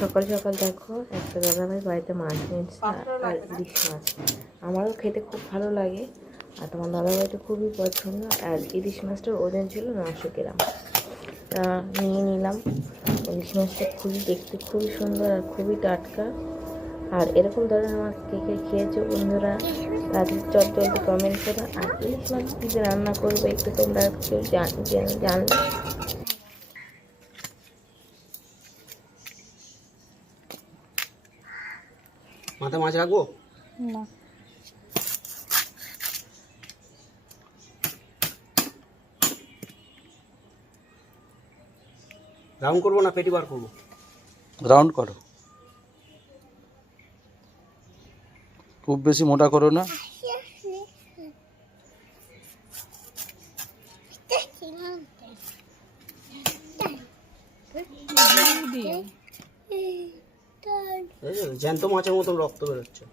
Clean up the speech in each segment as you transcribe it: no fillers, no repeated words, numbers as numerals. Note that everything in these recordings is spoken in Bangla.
সকাল সকাল দেখো একটা দাদাভাই বাড়িতে মাছ নিয়ে এসেছে আর ইলিশ মাছ। আমারও খেতে খুব ভালো লাগে আর তোমার দাদাভাইটা খুবই পছন্দ। আর ইলিশ মাছটার ওজন ছিল 900 গ্রাম। তা নিয়ে নিলাম। ইলিশ মাছটা দেখতে খুবই সুন্দর আর খুবই টাটকা। আর এরকম ধরনের মাছ কে কে খেয়েছো বন্ধুরা, তাদের জলদি কমেন্ট করো। আর ইলিশ মাছ কী দিয়ে রান্না করবো একটু তোমরা কেউ জানলে। মাথা মাছ রাখবো না, রাউন্ড করবো না পেটি বার করবো? রাউন্ড করো, খুব বেশি মোটা করো না। জ্যান্ত মাছের মতন রক্ত বেরোচ্ছে।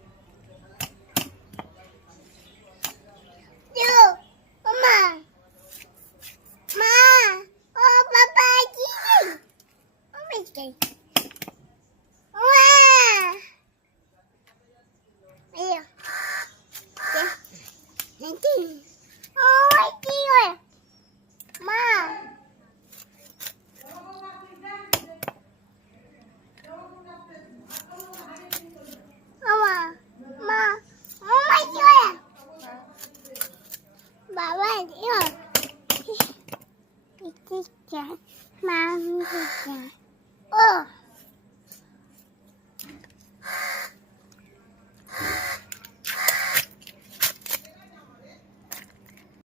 মা ও বাবা কি